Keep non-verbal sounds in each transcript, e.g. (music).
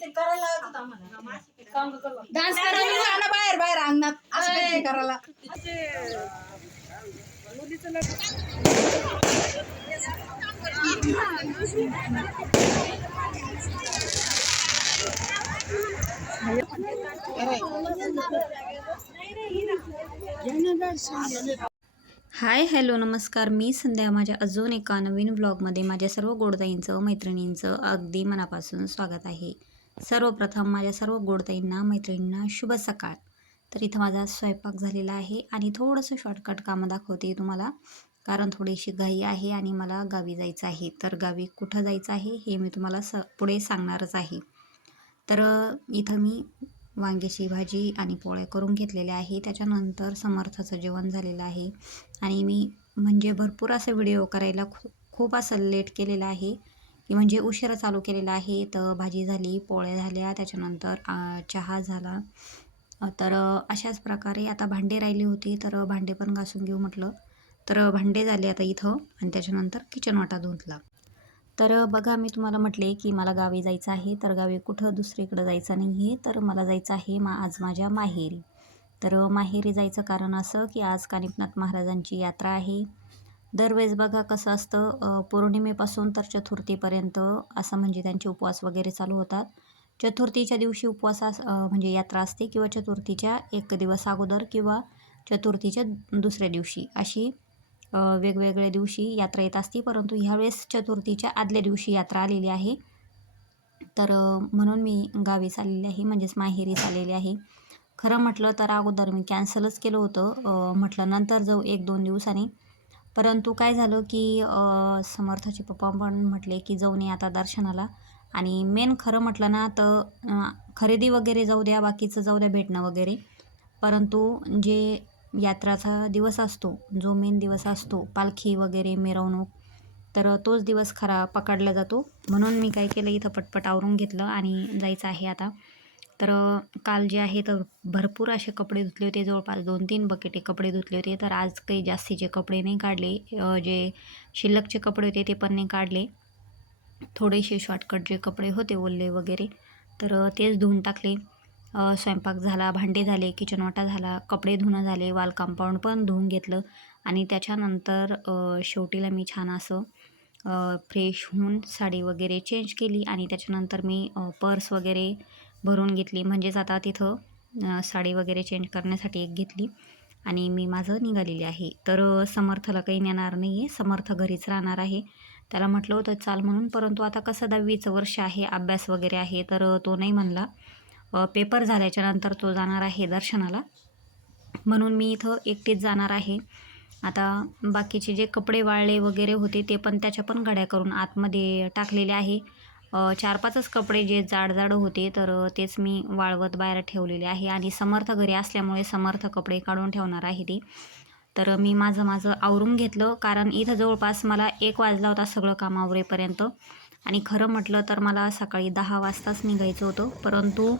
काहीतरी करायला लागत होतं आम्हाला. काम करू. डान्स करायला जा ना बाहेर बाहेर अंगणात असं काहीतरी करायला. हाय हॅलो नमस्कार. मी संध्या माझ्या अजून एका नवीन ब्लॉगमध्ये माझ्या सर्व गोडताईंचं मैत्रिणींचं अगदी मनापासून स्वागत आहे. सर्वप्रथम माझ्या सर्व गोडताईंना मैत्रिणींना शुभ सकाळ. तर इथं माझा स्वयंपाक झालेला आहे आणि थोडंसं शॉर्टकट कामं दाखवते तुम्हाला. कारण थोडीशी घाई आहे आणि मला गावी जायचं आहे. तर गावी कुठं जायचं आहे हे मी तुम्हाला स पुढे सांगणारच आहे. तर इथं मी वांग्याची भाजी आणि पोळ्या करून घेतलेल्या आहे. त्याच्यानंतर समर्थाचं जेवण झालेलं आहे. आणि मी म्हणजे भरपूर असं व्हिडिओ करायला खूप खूप असं लेट केलेलं आहे. म्हणजे उशिरा चालू केलेला आहे. तर भाजी झाली पोळ्या झाल्या त्याच्यानंतर चहा झाला. तर अशाच प्रकारे आता भांडे राहिले होते. तर भांडे पण घासून घेऊ म्हटलं. तर भांडे झाले आता इथं आणि त्याच्यानंतर किचन वाटा धुतला. तर बघा मी तुम्हाला म्हटले की मला गावी जायचं आहे. तर गावी कुठं दुसरीकडं जायचं नाही आहे तर मला जायचं आहे मा आज माझ्या माहेरी. तर माहेरी जायचं कारण असं की आज कानिपनाथ महाराजांची यात्रा आहे. दरवेळेस बघा कसं असतं पौर्णिमेपासून तर चतुर्थीपर्यंत असं म्हणजे त्यांचे उपवास वगैरे चालू होतात. चतुर्थीच्या दिवशी उपवास म्हणजे यात्रा असते किंवा चतुर्थीच्या एक दिवस अगोदर किंवा चतुर्थीच्या दुसऱ्या दिवशी अशी वेगवेगळ्या दिवशी यात्रा येत असते. परंतु ह्यावेळेस चतुर्थीच्या आदल्या दिवशी यात्रा आलेली आहे. तर म्हणून मी गावी चाललेली आहे म्हणजेच माहेरी चाललेली आहे. खरं म्हटलं तर अगोदर मी कॅन्सलच केलं होतं. म्हटलं नंतर जाऊ एक दोन दिवसांनी. परंतु काय झालं की समर्थाचे पप्पा पण म्हटले की जाऊन ये आता दर्शनाला. आणि मेन खरं म्हटलं ना तर खरेदी वगैरे जाऊ द्या बाकीचं जाऊ द्या भेटणं वगैरे. परंतु जे यात्राचा दिवस असतो जो मेन दिवस असतो पालखी वगैरे मिरवणूक तर तोच दिवस खरा पकडला जातो. म्हणून मी काय केलं इथं पटपट आवरून घेतलं आणि जायचं आहे आता. तर काल जे आहे तर भरपूर असे कपडे धुतले होते. जवळपास दोन तीन बकेटे कपडे धुतले होते. तर आज काही जास्तीचे कपडे नाही काढले जे शिल्लकचे कपडे होते ते पण नाही काढले. थोडेसे शॉर्टकट जे कपडे होते ओल्ले वगैरे तर तेच धुवून टाकले. स्वयंपाक झाला भांडे झाले किचन वाटा झाला कपडे धुणं झाले वाल कंपाऊंड पण धुवून घेतलं. आणि त्याच्यानंतर शेवटीला मी छान असं फ्रेश होऊन साडी वगैरे चेंज केली. आणि त्याच्यानंतर मी पर्स वगैरे भरून घेतली. म्हणजेच आता तिथं साडी वगैरे चेंज करण्यासाठी एक घेतली आणि मी माझं निघालेली आहे. तर समर्थला काही नेणार नाही आहे समर्थ घरीच राहणार आहे. त्याला म्हटलं होतं चाल म्हणून. परंतु आता कसं दहावीचं वर्ष आहे अभ्यास वगैरे आहे तर तो नाही म्हणला. पेपर झाल्याच्यानंतर तो जाणार आहे दर्शनाला. म्हणून मी इथं एकटीच जाणार आहे. आता बाकीचे जे कपडे वाळले वगैरे होते ते पण त्याच्या पण घड्या करून आतमध्ये टाकलेले आहे. चार पाचच कपडे जे जाड जाड होते तर तेच मी वाळवत बाहेर ठेवलेले आहे आणि समर्थ घरी असल्यामुळे समर्थ कपडे काढून ठेवणार आहे ते. तर मी माझं माझं आवरून घेतलं कारण इथं जवळपास मला एक वाजला होता सगळं काम आवरेपर्यंत. आणि खरं म्हटलं तर मला सकाळी दहा वाजताच निघायचं होतं परंतु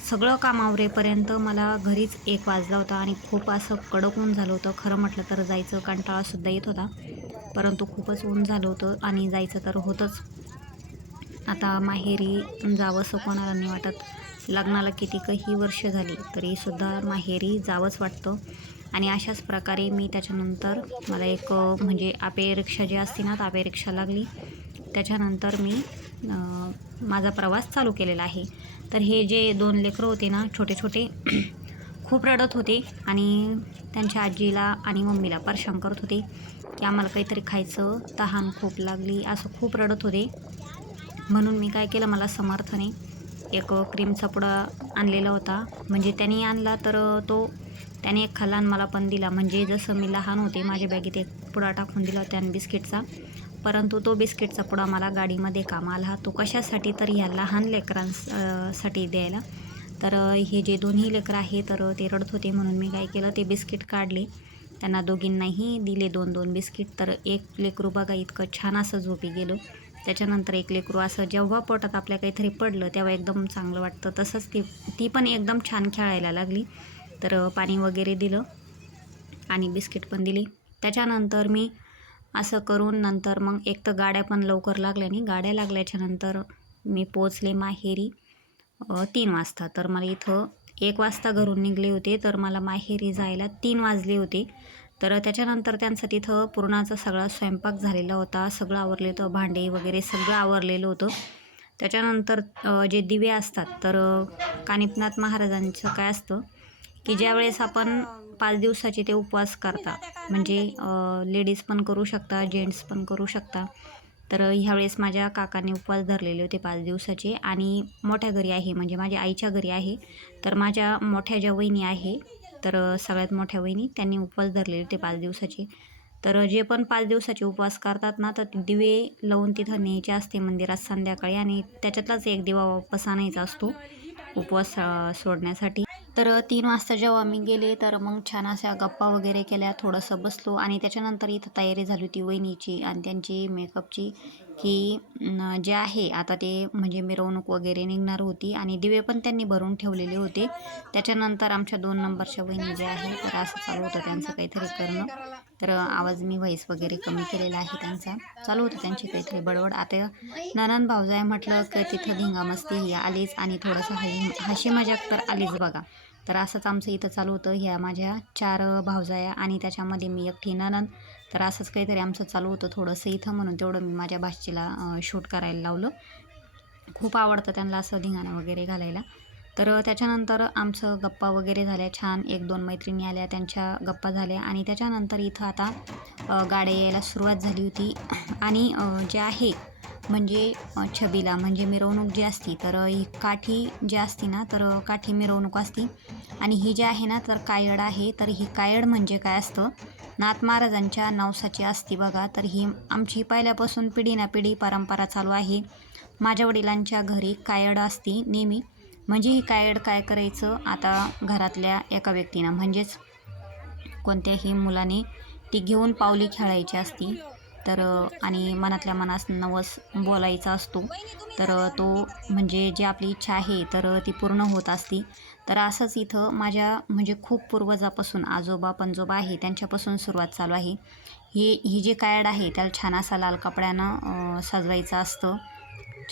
सगळं काम आवरेपर्यंत मला घरीच एक वाजला होता आणि खूप असं कडक ऊन झालं होतं. खरं म्हटलं तर जायचं कंटाळासुद्धा येत होता परंतु खूपच ऊन झालं होतं आणि जायचं तर होतंच. आता माहेरी जावंसं कोणाला नाही वाटत. लग्नाला किती काही वर्ष झाली तरीसुद्धा माहेरी जावंच वाटतं. आणि अशाच प्रकारे मी त्याच्यानंतर मला एक म्हणजे आपे रिक्षा जी असते ना तापे रिक्षा लागली. त्याच्यानंतर मी माझा प्रवास चालू केलेला आहे. तर हे जे दोन लेकरं होते ना छोटे छोटे (clears throat) खूप रडत होते. आणि त्यांच्या आजीला आणि मम्मीला परेशान करत होते. की आम्हाला काहीतरी खायचं तहान खूप लागली असं खूप रडत होते. म्हणून मी काय केलं मला समर्थने एक क्रीमचा पुडा आणलेला होता. म्हणजे त्यांनी आणला तर तो त्याने एक खाल्ला आणि मला पण दिला. म्हणजे जसं मी लहान होते माझ्या बॅगेत एक पुडा टाकून दिला होता आणि बिस्किटचा. परंतु तो बिस्किटचा पुडा मला गाडीमध्ये कामा आला तो कशासाठी तर ह्या लहान लेकरांसाठी साठी द्यायला. तर हे जे दोन्ही लेकरं आहे तर ते रडत होते म्हणून मी काय केलं ते बिस्किट काढले. त्यांना दोघींनाही दिले दोन दोन बिस्किट. तर एक लेकरू बघा इतकं छान असं झोपी गेलं. त्याच्यानंतर एक लेकरू असं जेव्हा पोटात आपल्या काहीतरी पडलं तेव्हा एकदम चांगलं वाटतं. तसंच ती ती पण एकदम छान खेळायला लागली. तर पाणी वगैरे दिलं आणि बिस्किट पण दिली. त्याच्यानंतर मी असं करून नंतर मग एक तर गाड्या पण लवकर लागल्या नाही. गाड्या लागल्याच्यानंतर मी पोचले माहेरी तीन वाजता. तर मला इथं एक वाजता घरून निघले होते. तर मला माहेरी जायला तीन वाजले होते. तर त्याच्यानंतर त्यांचं तिथं पूर्णाचा सगळा स्वयंपाक झालेला होता. सगळं आवरलं होतं भांडे वगैरे सगळं आवरलेलं होतं. त्याच्यानंतर जे दिवे असतात तर कानिपनाथ महाराजांचं काय असतं की ज्यावेळेस आपण पाच दिवसाचे ते उपवास करता म्हणजे लेडीज पण करू शकता जेंट्स पण करू शकता. तर ह्यावेळेस माझ्या काकाने उपवास धरलेले होते पाच दिवसाचे आणि मोठ्या घरी आहे म्हणजे माझ्या आईच्या घरी आहे. तर माझ्या मोठ्या ज्या वहिनी आहे तर सगळ्यात मोठ्या वहिनी त्यांनी उपवास धरलेले होते पाच दिवसाचे. तर जे पण पाच दिवसाचे उपवास करतात ना तर दिवे लावून तिथं न्यायचे असते मंदिरात संध्याकाळी आणि त्याच्यातलाच एक दिवा वापस आणायचा असतो उपवास सोडण्यासाठी. तर तीन वाजता जेव्हा मी गेले तर मग छान अशा गप्पा वगैरे केल्या थोडंसं बसलो आणि त्याच्यानंतर इथं तयारी झाली होती वहिनीची आणि त्यांची मेकअपची की जे आहे आता ते म्हणजे मिरवणूक वगैरे निघणार होती आणि दिवे पण त्यांनी भरून ठेवलेले होते. त्याच्यानंतर आमच्या दोन नंबरच्या बहिणी ज्या आहे तर असं चालू होतं त्यांचं काहीतरी करणं. तर आवाज मी व्हॉईस वगैरे कमी केलेला आहे त्यांचा. चालू होतं त्यांची काहीतरी बडबड. आता ननन भाऊजाय म्हटलं की तिथं धिंगामस्ती ही आलीच आणि थोडंसं हशी हशी मजाक तर आलीच बघा. तर असंच आमचं इथं चालू होतं. ह्या माझ्या चार भावजाया आणि त्याच्यामध्ये मी एकटी ननन तर असंच काहीतरी आमचं चालू होतं थोडंसं इथं म्हणून तेवढं मी माझ्या भाषेला शूट करायला लावलं. खूप आवडतं त्यांना असं धिंगाणं वगैरे घालायला. तर त्याच्यानंतर आमचं गप्पा वगैरे झाल्या छान एक दोन मैत्रिणी आल्या त्यांच्या गप्पा झाल्या आणि त्याच्यानंतर इथं आता गाड्या यायला सुरुवात झाली होती. आणि जे आहे म्हणजे छबीला म्हणजे मिरवणूक जी असती तर ही काठी जी असती ना तर काठी मिरवणूक असती. आणि ही जी आहे ना तर कायड आहे तर ही कायड म्हणजे काय असतं? नाथ महाराजांच्या नवसाची असती बघा तर ही आमची पहिल्यापासून पिढी ना पिढी परंपरा चालू आहे. माझ्या वडिलांच्या घरी कायड असती नेहमी. म्हणजे ही कायड काय करायचं? आता घरातल्या एका व्यक्तीनं म्हणजेच कोणत्याही मुलाने ती घेऊन पावली खेळायची असती. तर आणि मनातल्या मनास नवस बोलायचा असतो. तर तो म्हणजे जी आपली इच्छा आहे तर ती पूर्ण होत असती. तर असंच इथं माझ्या म्हणजे खूप पूर्वजापासून आजोबा पणजोबा आहे त्यांच्यापासून सुरुवात चालू आहे. ही ही जी कायड आहे त्याला छान असा लाल कपड्यानं सजवायचं असतं.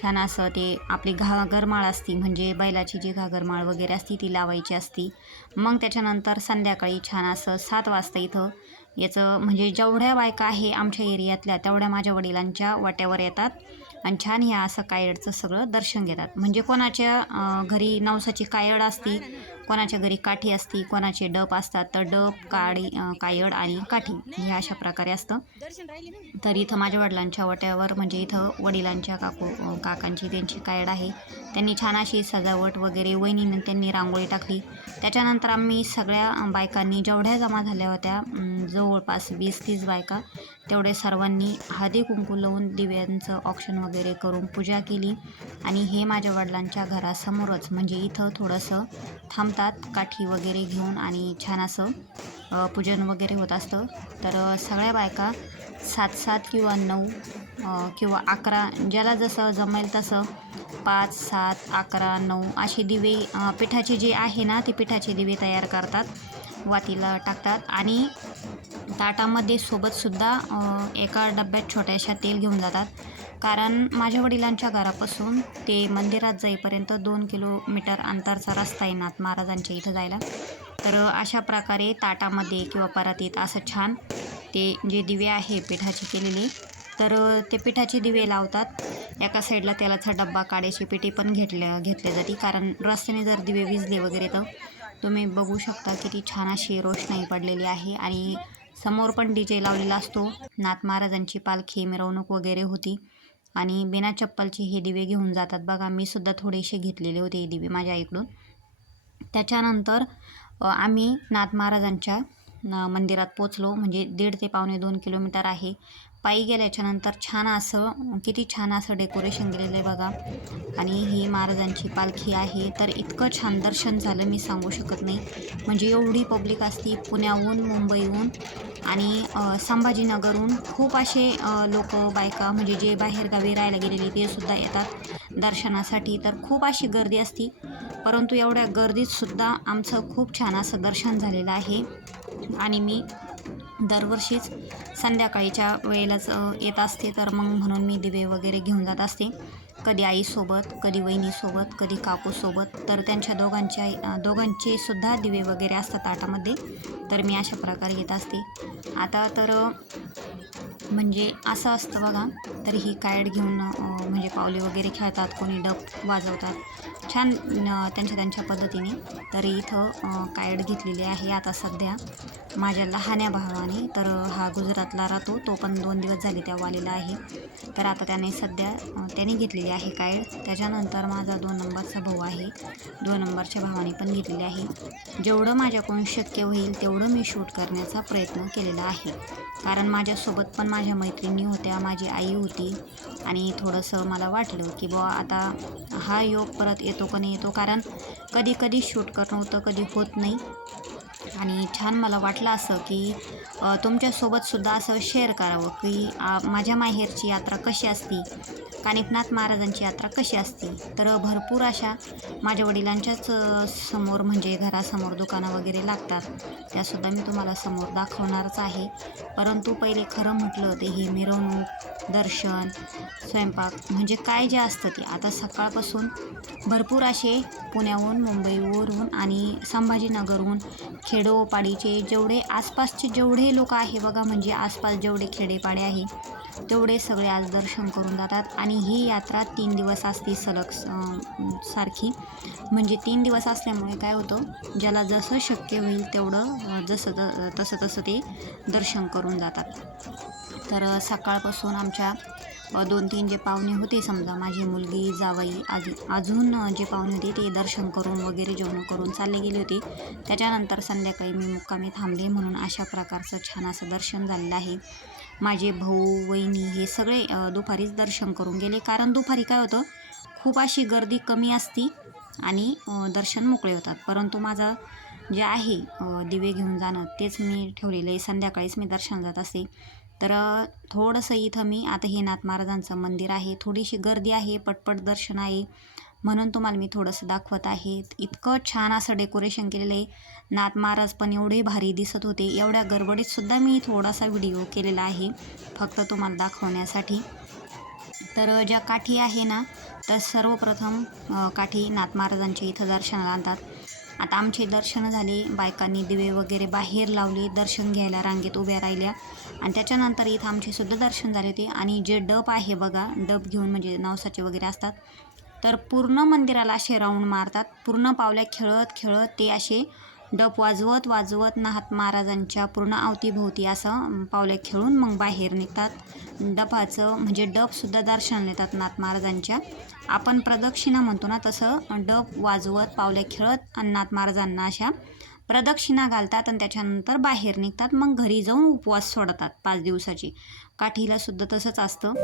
छान असं ते आपली घागरमाळ असती म्हणजे बैलाची जी घागरमाळ वगैरे असती ती लावायची असती. मग त्याच्यानंतर संध्याकाळी छान असं सात वाजता इथं याचं म्हणजे जेवढ्या बायका आहे आमच्या एरियातल्या तेवढ्या माझ्या वडिलांच्या वाट्यावर येतात आणि छान ह्या असं कायडचं सगळं दर्शन घेतात. म्हणजे कोणाच्या घरी नवसाची कायड असती कोणाच्या घरी काठी असती कोणाचे डप असतात तर डप काडी कायड आणि काठी हे अशा प्रकारे असतं. तर इथं माझ्या वडिलांच्या वट्यावर म्हणजे इथं वडिलांच्या काकू काकांची त्यांची कायड आहे. त्यांनी छान अशी सजावट वगैरे वहिनीनं त्यांनी रांगोळी टाकली. त्याच्यानंतर आम्ही सगळ्या बायकांनी जेवढ्या जमा झाल्या होत्या जवळपास वीस तीस बायका तेवढे सर्वांनी हळदी कुंकू लावून दिव्यांचं ऑप्शन वगैरे करून पूजा केली. आणि हे माझ्या वडिलांच्या घरासमोरच म्हणजे इथं थोडंसं थांबतात काठी वगैरे घेऊन आणि छान असं पूजन वगैरे होत असतं. तर सगळ्या बायका सात सात किंवा नऊ किंवा अकरा ज्याला जसं जमेल तसं पाच सात अकरा नऊ असे दिवे पिठाचे जे आहे ना ते पिठाचे दिवे तयार करतात. वातीला टाकतात आणि ताटामध्ये सोबतसुद्धा एका डब्यात छोट्याशा तेल घेऊन जातात. कारण माझ्या वडिलांच्या घरापासून ते मंदिरात जाईपर्यंत दोन किलोमीटर अंतरचा रस्ता आहे नाथ महाराजांच्या इथं जायला. तर अशा प्रकारे ताटामध्ये किंवा परातीत असं छान ते जे दिवे आहे पिठाचे केलेले तर ते पिठाचे दिवे लावतात. एका साईडला तेलाचा डब्बा काड्याची पिठी पण घेतल्या घेतल्या जाते. कारण रस्त्याने जर दिवे विजले वगैरे तर तुम्ही बघू शकता किती छान अशी रोषणाई पडलेली आहे. आणि समोर पण डी जे लावलेला असतो. नाथ महाराजांची पालखी मिरवणूक वगैरे होती. आणि बिना चप्पलचे हे दिवे घेऊन जातात. बघा मी सुद्धा थोडेसे घेतलेले होते हे दिवे माझ्या आईकडून. त्याच्यानंतर आम्ही नाथ महाराजांच्या मंदिरात पोचलो. म्हणजे दीड ते पावणे दोन किलोमीटर आहे. पायी गेल्याच्यानंतर छान असं किती छान असं डेकोरेशन केलेलं आहे बघा. आणि ही महाराजांची पालखी आहे. तर इतकं छान दर्शन झालं मी सांगू शकत नाही. म्हणजे एवढी पब्लिक असती पुण्याहून मुंबईहून आणि संभाजीनगरहून. खूप असे लोक बायका म्हणजे जे बाहेरगावी राहायला गेलेले ते सुद्धा येतात दर्शनासाठी. तर खूप अशी गर्दी असती. परंतु एवढ्या गर्दीतसुद्धा आमचं खूप छान असं दर्शन झालेलं आहे. आणि मी दरवर्षीच संध्याकाळीच्या वेळेलाच येत असते. तर मग म्हणून मी दिवे वगैरे घेऊन जात असते. कधी आईसोबत कधी वहिनीसोबत कधी काकूसोबत तर त्यांच्या दोघांच्या दोघांचे सुद्धा दिवे वगैरे असतात ताटामध्ये. तर मी अशा प्रकारे घेत असते. आता तर म्हणजे असं असतं बघा तर ही कायड घेऊन म्हणजे पावले वगैरे खेळतात कोणी डप वाजवतात. छान त्यांच्या त्यांच्या पद्धतीने. तर इथं कायड घेतलेली आहे आता सध्या. माझ्या लहान्या भावाने तर हा गुजरातला राहतो तो पण दोन दिवस झाले त्या आलेला आहे. तर आता त्याने सध्या त्याने घेतलेली आहे काय? त्याच्यानंतर माझा दोन नंबरचा भाऊ आहे. दोन नंबरच्या भावाने पण घेतलेली आहे. जेवढं माझ्याकडून शक्य होईल तेवढं मी शूट करण्याचा प्रयत्न केलेला आहे. कारण माझ्यासोबत पण माझ्या मैत्रिणी होत्या माझी आई होती. आणि थोडंसं मला वाटलं की बुवा आता हा योग परत येतो का नाही येतो? कारण कधी कधी शूट करणं होतं कधी होत नाही. आणि छान मला वाटलं असं की तुमच्यासोबतसुद्धा असं शेअर करावं की आ, माझ्या माहेरची यात्रा कशी असती? कानिफनाथ महाराजांची यात्रा कशी असती? तर भरपूर अशा माझ्या वडिलांच्याच समोर म्हणजे घरासमोर दुकानं वगैरे लागतात. त्यासुद्धा मी तुम्हाला समोर दाखवणारच आहे. परंतु पहिले खरं म्हटलं ते ही मिरवणूक दर्शन स्वयंपाक म्हणजे काय जे असतं ते. आता सकाळपासून भरपूर असे पुण्याहून मुंबईवरून आणि संभाजीनगरहून खेडोपाडीचे जेवढे आसपासचे जेवढे लोक आहे बघा म्हणजे आसपास जेवढे खेडेपाडे आहे तेवढे सगळे आज दर्शन करून जातात. आणि ही यात्रा तीन दिवस असते सलग सारखी. म्हणजे तीन दिवस असल्यामुळे काय होतं ज्याला जसं शक्य होईल तेवढं जसं ज- तसं तसं ते दर्शन करून जातात. तर सकाळपासून आमच्या दोन तीन जे पाहुणे होते समजा माझी मुलगी जावई आजी अजून जे पाहुणे होते ते दर्शन करून वगैरे जेवण करून चालले गेले होते. त्याच्यानंतर संध्याकाळी मी मुक्कामी थांबले म्हणून अशा प्रकारचं छान असं दर्शन झालेलं आहे. माझे भाऊ वहिनी हे सगळे दुपारीच दर्शन करून गेले. कारण दुपारी काय होतं खूप अशी गर्दी कमी असती आणि दर्शन मोकळे होतात. परंतु माझं जे आहे दिवे घेऊन जाणं तेच मी ठेवलेलं आहे. संध्याकाळीच मी दर्शन जात असते तर थोडंसं इथं मी आता हे नाथ महाराजांचं मंदिर आहे. थोडीशी गर्दी आहे पटपट दर्शन आहे. म्हणून तुम्हाला मी थोडंसं दाखवत आहे. इतकं छान असं डेकोरेशन केलेलं आहे. नाथ महाराज पण एवढे भारी दिसत होते. एवढ्या गडबडीतसुद्धा मी थोडासा व्हिडिओ केलेला आहे. फक्त तुम्हाला दाखवण्यासाठी. तर ज्या काठी आहे ना तर सर्वप्रथम काठी नाथ महाराजांच्या इथं दर्शनाला आणतात. आता आमचे दर्शनं झाले. बायकांनी दिवे वगैरे बाहेर लावले. दर्शन घ्यायला रांगेत उभ्या राहिल्या. आणि त्याच्यानंतर इथं आमचे सुद्धा दर्शन झाले होते. आणि जे डब आहे बघा डब घेऊन म्हणजे नवसाचे वगैरे असतात. तर पूर्ण मंदिराला असे राऊंड मारतात. पूर्ण पावल्या खेळत खेळत ते असे डप वाजवत वाजवत नाथ महाराजांच्या पूर्ण अवतीभोवती असं पावल्या खेळून मग बाहेर निघतात. डपाचं म्हणजे डपसुद्धा दर्शन येतात नाथ महाराजांच्या. आपण प्रदक्षिणा म्हणतो ना तसं डप वाजवत पावल्या खेळत आणि नाथ महाराजांना अशा प्रदक्षिणा घालतात आणि त्याच्यानंतर बाहेर निघतात. मग घरी जाऊन उपवास सोडतात पाच दिवसाची. काठीला सुद्धा तसंच असतं.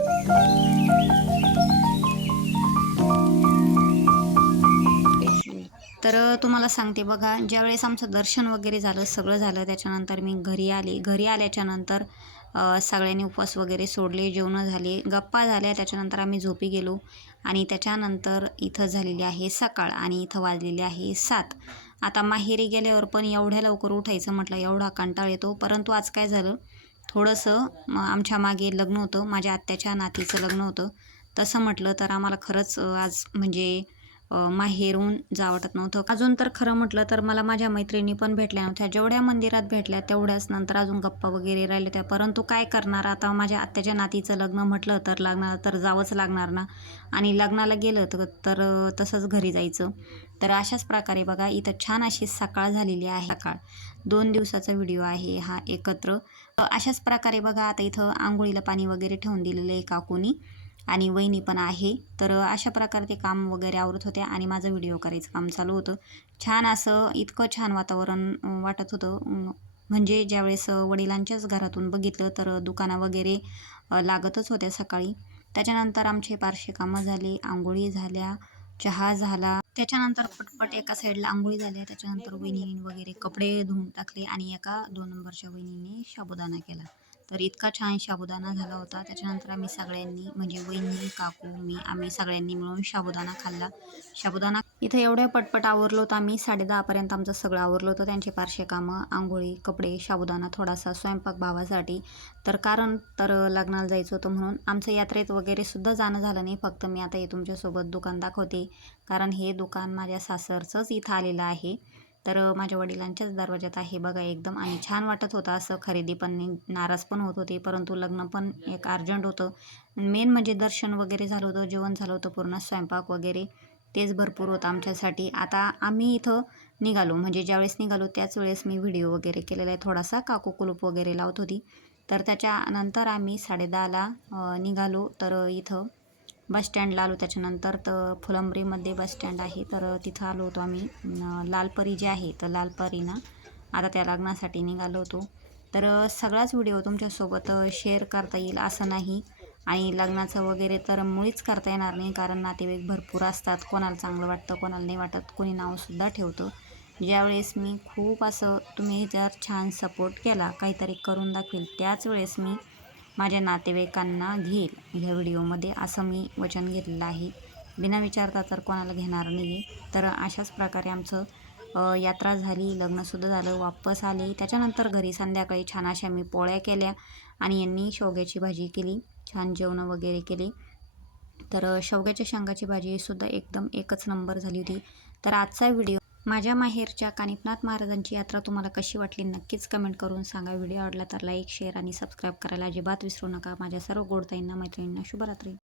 तर तुम्हाला सांगते बघा ज्यावेळेस आमचं दर्शन वगैरे झालं सगळं झालं त्याच्यानंतर मी घरी आले. घरी आल्याच्यानंतर सगळ्यांनी उपवास वगैरे सोडले जेवणं झाले गप्पा झाल्या त्याच्यानंतर आम्ही झोपी गेलो आणि त्याच्यानंतर इथं झालेली आहे सकाळ आणि इथं वाजलेले आहे सात. आता माहेरी गेल्यावर पण एवढ्या लवकर उठायचं म्हटलं एवढा कंटाळ येतो. परंतु आज काय झालं थोडंसं आमच्या मागे लग्न होतं माझ्या आत्याच्या नातीचं लग्न होतं. तसं म्हटलं तर आम्हाला खरंच आज म्हणजे माहेरून जा वाटत नव्हतं. अजून तर खरं म्हटलं तर मला माझ्या मैत्रिणी पण भेटल्या नव्हत्या. जेवढ्या मंदिरात भेटल्या तेवढ्याच नंतर अजून गप्पा वगैरे राहिल्या त्या परंतु काय करणार आता? माझ्या आत्याच्या नातीचं लग्न म्हटलं तर लागणार तर जावंच लागणार ना? आणि लग्नाला गेलं तर तर तसंच घरी जायचं. तर अशाच प्रकारे बघा इथं छान अशी सकाळ झालेली आहे. सकाळ. दोन दिवसाचा व्हिडिओ आहे हा एकत्र. अशाच प्रकारे बघा आता इथं आंघोळीला पाणी वगैरे ठेवून दिलेलं आहे काकूनी. आणि वहिनी पण आहे. तर अशा प्रकारे ते काम वगैरे आवरत होते आणि माझं व्हिडिओ करायचं काम चालू होतं. छान असं इतकं छान वातावरण वाटत होतं. म्हणजे ज्यावेळेस वडिलांच्याच घरातून बघितलं तर दुकानं वगैरे लागतच होत्या सकाळी. त्याच्यानंतर आमचे पारशे कामं झाली आंघोळी झाल्या चहा झाला. त्याच्यानंतर पटपट एका साईडला आंघोळी झाल्या. त्याच्यानंतर वहिनी वगैरे कपडे धुवून टाकले आणि एका दोन नंबरच्या वहिनीने शाबुदाना केला. तर इतका छान साबुदाणा झाला होता. त्याच्यानंतर आम्ही सगळ्यांनी म्हणजे वहिनी काकू मी आम्ही सगळ्यांनी मिळून साबुदाणा खाल्ला. साबुदाणा इथं एवढ्या पटपट आवरलो होतं आम्ही साडेदहापर्यंत आमचं सगळं आवरलं होतं. त्यांचे पारशे कामं आंघोळी कपडे साबुदाणा थोडासा स्वयंपाक भावासाठी. तर कारण तर लग्नाला जायचं होतं म्हणून आमचं यात्रेत वगैरे सुद्धा जाणं झालं नाही. फक्त मी आता हे तुमच्यासोबत दुकान दाखवते. कारण हे दुकान माझ्या सासरचंच इथं आलेलं आहे. तर माझ्या वडिलांच्याच दरवाज्यात आहे बघा एकदम आणि छान वाटत होतं असं खरेदी पण. नाराज पण होत होते परंतु लग्न पण एक अर्जंट होतं. मेन म्हणजे दर्शन वगैरे झालं होतं जेवण झालं होतं पूर्ण स्वयंपाक वगैरे तेच भरपूर होतं आमच्यासाठी. आता आम्ही इथं निघालो म्हणजे ज्यावेळेस निघालो त्याच वेळेस मी व्हिडिओ वगैरे केलेला आहे थोडासा काकू कुलूप वगैरे लावत होती. तर त्याच्यानंतर आम्ही साडेदहाला दहाला निघालो तर इथं बस स्टँडला आलो त्याच्यानंतर तर फुलंब्रीमध्ये बस स्टँड आहे. तर तिथं आलो होतो आम्ही. लालपरी जे आहे तर लालपरीनं आता त्या लग्नासाठी निघालो होतो. तर सगळाच व्हिडिओ तुमच्यासोबत शेअर करता येईल असं नाही. आणि लग्नाचं वगैरे तर मुळीच करता येणार नाही कारण नातेवाईक भरपूर असतात. कोणाला चांगलं वाटतं कोणाला नाही वाटत कोणी नावसुद्धा ठेवतं. ज्यावेळेस मी खूप असं तुम्ही जर छान सपोर्ट केला काहीतरी करून दाखवेल त्याच वेळेस मी माझ्या नातेवाईकांना घेईल ह्या व्हिडिओमध्ये असं मी वचन घेतलेलं आहे. बिना विचारता तर कोणाला घेणार नाही आहे तर अशाच प्रकारे आमचं यात्रा झाली लग्नसुद्धा झालं वापस आले. त्याच्यानंतर घरी संध्याकाळी छान अशा मी पोळ्या केल्या आणि यांनी शेवग्याची भाजी केली छान जेवणं वगैरे केली. तर शेवग्याच्या शेंगाची भाजीसुद्धा एकदम एकच नंबर झाली होती. तर आजचा व्हिडिओ माझ्या माहेरच्या कानिपनाथ महाराजांची यात्रा तुम्हाला कशी वाटली नक्कीच कमेंट करून सांगा. व्हिडिओ आवडला तर लाईक शेअर आणि सबस्क्राईब करायला अजिबात विसरू नका. माझ्या सर्व गोडताईंना मैत्रिणींना शुभरात्री.